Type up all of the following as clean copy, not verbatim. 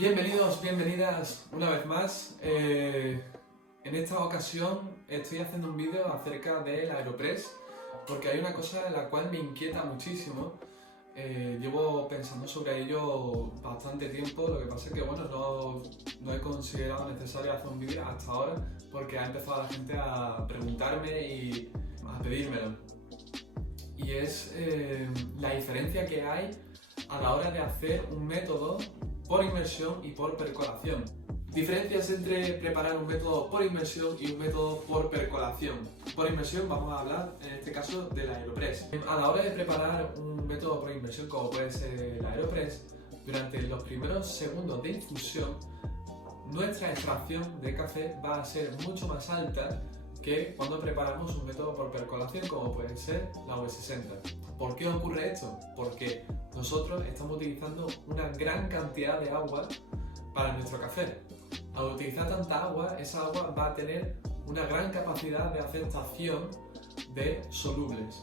Bienvenidos, bienvenidas una vez más. En esta ocasión estoy haciendo un vídeo acerca del Aeropress porque hay una cosa en la cual me inquieta muchísimo. Llevo pensando sobre ello bastante tiempo, lo que pasa es que bueno, no he considerado necesario hacer un vídeo hasta ahora porque ha empezado la gente a preguntarme y a pedírmelo. Y es la diferencia que hay a la hora de hacer un método por inmersión y por percolación. Diferencias entre preparar un método por inmersión y un método por percolación. Por inmersión vamos a hablar en este caso del Aeropress. A la hora de preparar un método por inmersión como puede ser el Aeropress, durante los primeros segundos de infusión nuestra extracción de café va a ser mucho más alta que cuando preparamos un método por percolación como puede ser la V60. ¿Por qué ocurre esto? Porque nosotros estamos utilizando una gran cantidad de agua para nuestro café. Al utilizar tanta agua, esa agua va a tener una gran capacidad de aceptación de solubles.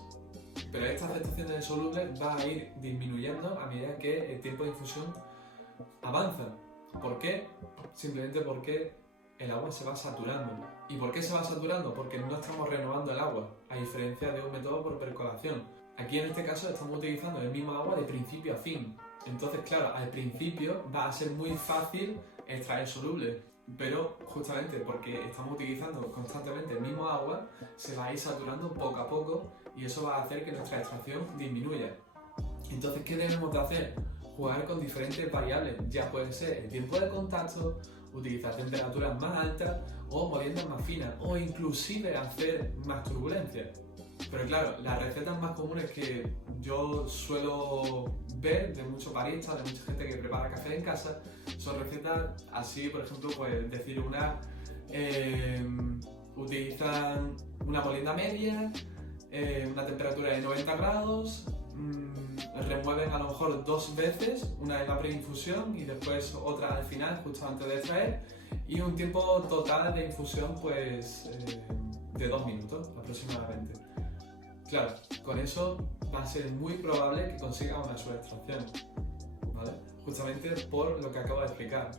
Pero esta aceptación de solubles va a ir disminuyendo a medida que el tiempo de infusión avanza. ¿Por qué? Simplemente porque el agua se va saturando. ¿Y por qué se va saturando? Porque no estamos renovando el agua, a diferencia de un método por percolación. Aquí en este caso estamos utilizando el mismo agua de principio a fin. Entonces, claro, al principio va a ser muy fácil extraer solubles, pero justamente porque estamos utilizando constantemente el mismo agua, se va a ir saturando poco a poco y eso va a hacer que nuestra extracción disminuya. Entonces, ¿qué debemos de hacer? Jugar con diferentes variables, ya puede ser el tiempo de contacto, utilizar temperaturas más altas o moliendas más finas o inclusive hacer más turbulencia. Pero claro, las recetas más comunes que yo suelo ver de muchos baristas, de mucha gente que prepara café en casa, son recetas así, por ejemplo, pues decir utilizan una molienda media, una temperatura de 90 grados, remueven a lo mejor 2 veces, una en la preinfusión y después otra al final, justo antes de extraer, y un tiempo total de infusión pues de 2 minutos aproximadamente. Claro, con eso va a ser muy probable que consiga una subextracción, ¿vale? Justamente por lo que acabo de explicar.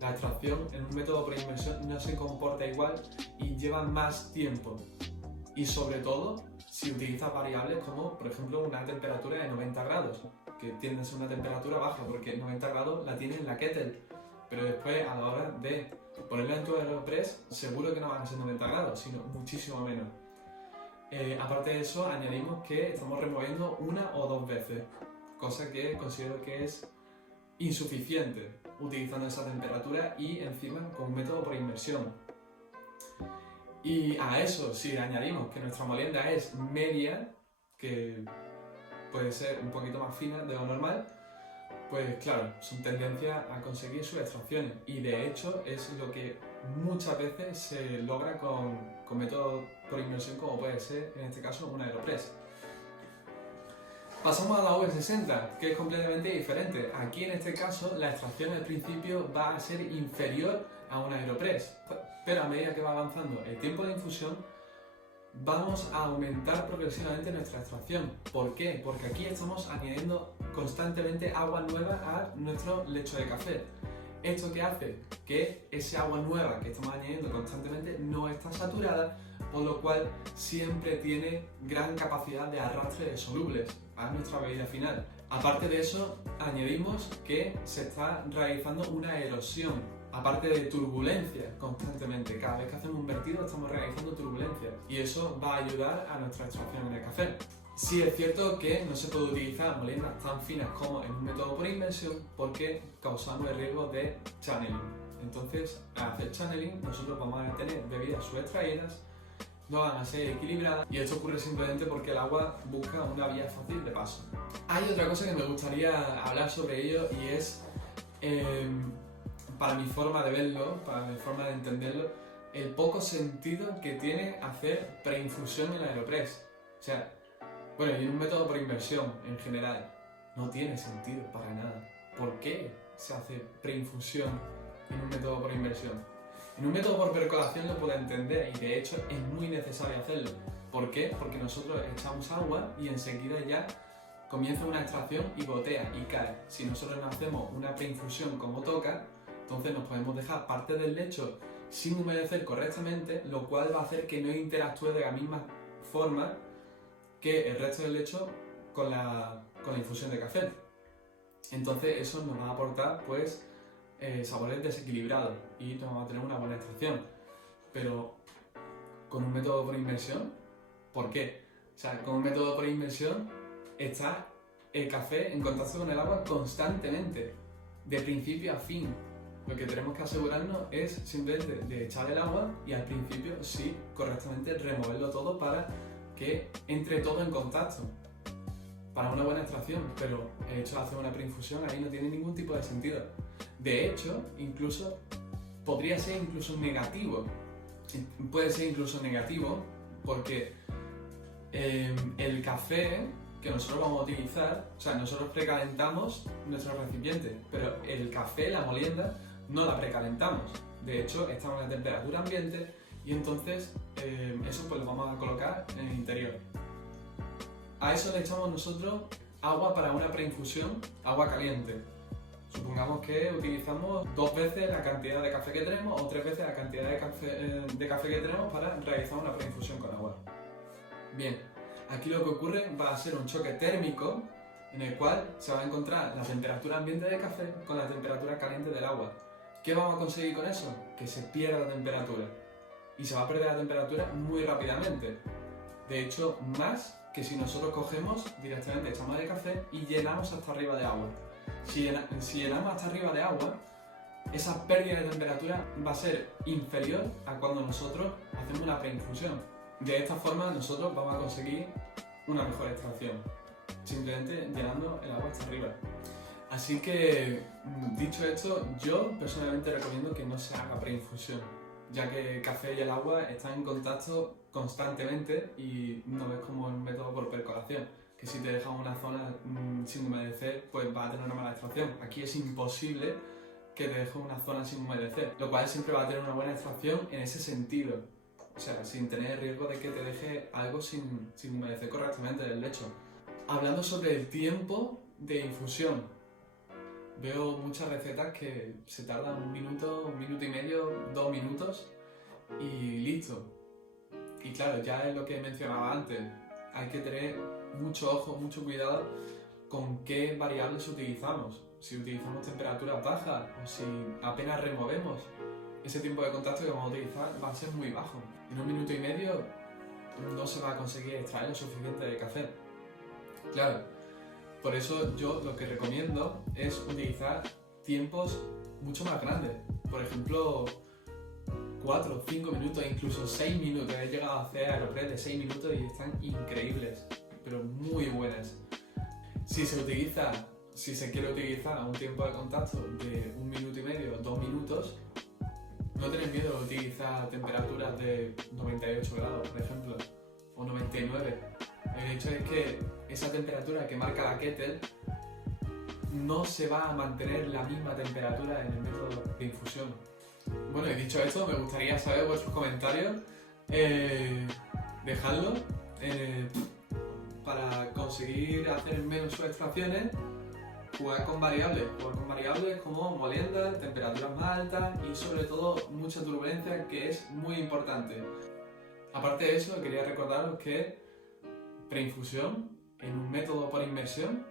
La extracción en un método por inmersión no se comporta igual y lleva más tiempo. Y sobre todo, si utilizas variables como, por ejemplo, una temperatura de 90 grados, que tiende a ser una temperatura baja, porque 90 grados la tienes en la kettle, pero después a la hora de ponerla en tu Aeropress, seguro que no van a ser 90 grados, sino muchísimo menos. Aparte de eso, añadimos que estamos removiendo 1 o 2 veces, cosa que considero que es insuficiente utilizando esa temperatura y encima con un método por inmersión. Y a eso, si añadimos que nuestra molienda es media, que puede ser un poquito más fina de lo normal, pues claro, son tendencias a conseguir sus extracciones y de hecho es lo que muchas veces se logra con métodos por inmersión como puede ser en este caso un Aeropress. Pasamos a la V60, que es completamente diferente. Aquí en este caso la extracción al principio va a ser inferior a un Aeropress, pero a medida que va avanzando el tiempo de infusión vamos a aumentar progresivamente nuestra extracción. ¿Por qué? Porque aquí estamos añadiendo constantemente agua nueva a nuestro lecho de café. ¿Esto qué hace? Que ese agua nueva que estamos añadiendo constantemente no está saturada, por lo cual siempre tiene gran capacidad de arrastre de solubles a nuestra bebida final. Aparte de eso, añadimos que se está realizando una erosión, aparte de turbulencia constantemente. Cada vez que hacemos un vertido estamos realizando turbulencia y eso va a ayudar a nuestra extracción en el café. Sí es cierto que no se puede utilizar moliendas tan finas como en un método por inmersión porque causamos el riesgo de channeling. Entonces, al hacer channeling, nosotros vamos a tener bebidas subextraídas, no van a ser equilibradas y esto ocurre simplemente porque el agua busca una vía fácil de paso. Hay otra cosa que me gustaría hablar sobre ello y es, para mi forma de verlo, para mi forma de entenderlo, el poco sentido que tiene hacer preinfusión en el Aeropress. O sea, bueno, y en un método por inmersión en general, no tiene sentido para nada. ¿Por qué se hace preinfusión en un método por inmersión? En un método por percolación lo puedo entender y de hecho es muy necesario hacerlo. ¿Por qué? Porque nosotros echamos agua y enseguida ya comienza una extracción y gotea y cae. Si nosotros no hacemos una preinfusión como toca, entonces nos podemos dejar parte del lecho sin humedecer correctamente, lo cual va a hacer que no interactúe de la misma forma que el resto del lecho con la infusión de café. Entonces eso nos va a aportar pues sabores desequilibrados y nos va a tener una buena extracción. Pero con un método por inmersión, ¿por qué? O sea, con un método por inmersión está el café en contacto con el agua constantemente, de principio a fin. Lo que tenemos que asegurarnos es simplemente de echar el agua y al principio sí, correctamente removerlo todo para que entre todo en contacto para una buena extracción, pero el hecho de hacer una preinfusión ahí no tiene ningún tipo de sentido. De hecho, incluso podría ser incluso negativo. Puede ser incluso negativo porque el café que nosotros vamos a utilizar, o sea, nosotros precalentamos nuestro recipiente, pero el café, la molienda, no la precalentamos. De hecho, estamos en la temperatura ambiente y entonces eso pues lo vamos a colocar en el interior. A eso le echamos nosotros agua para una preinfusión, agua caliente. Supongamos que utilizamos 2 veces la cantidad de café que tenemos o 3 veces la cantidad de café que tenemos para realizar una preinfusión con agua. Bien, aquí lo que ocurre va a ser un choque térmico en el cual se va a encontrar la temperatura ambiente del café con la temperatura caliente del agua. ¿Qué vamos a conseguir con eso? Que se pierda la temperatura. Y se va a perder la temperatura muy rápidamente. De hecho, más que si nosotros cogemos directamente, echamos el café y llenamos hasta arriba de agua. Si llenamos hasta arriba de agua, esa pérdida de temperatura va a ser inferior a cuando nosotros hacemos una preinfusión. De esta forma nosotros vamos a conseguir una mejor extracción, simplemente llenando el agua hasta arriba. Así que, dicho esto, yo personalmente recomiendo que no se haga preinfusión, ya que el café y el agua están en contacto constantemente y no es como el método por percolación, que si te dejas una zona sin humedecer, pues va a tener una mala extracción. Aquí es imposible que te dejes una zona sin humedecer, lo cual siempre va a tener una buena extracción en ese sentido. O sea, sin tener el riesgo de que te deje algo sin humedecer correctamente del lecho. Hablando sobre el tiempo de infusión, veo muchas recetas que se tardan 1 minuto, 1 minuto y medio, 2 minutos y listo. Y claro, ya es lo que mencionaba antes, hay que tener mucho ojo, mucho cuidado con qué variables utilizamos. Si utilizamos temperaturas bajas o si apenas removemos, ese tiempo de contacto que vamos a utilizar va a ser muy bajo. En 1 minuto y medio no se va a conseguir extraer lo suficiente de café. Claro, por eso yo lo que recomiendo es utilizar tiempos mucho más grandes. Por ejemplo, 4, 5 minutos, incluso 6 minutos. He llegado a hacer aeropress de 6 minutos y están increíbles, pero muy buenas. Si se quiere utilizar un tiempo de contacto de 1 minuto y medio, 2 minutos, no tenéis miedo de utilizar temperaturas de 98 grados, por ejemplo, o 99. El hecho es que esa temperatura que marca la kettle no se va a mantener la misma temperatura en el método de infusión. Bueno, y dicho esto, me gustaría saber vuestros comentarios. Dejadlo para conseguir hacer menos subextracciones. Jugar con variables como molienda, temperaturas más altas y sobre todo mucha turbulencia, que es muy importante. Aparte de eso, quería recordaros que preinfusión en un método por inmersión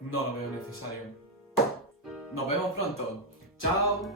no lo veo necesario. Nos vemos pronto. ¡Chao!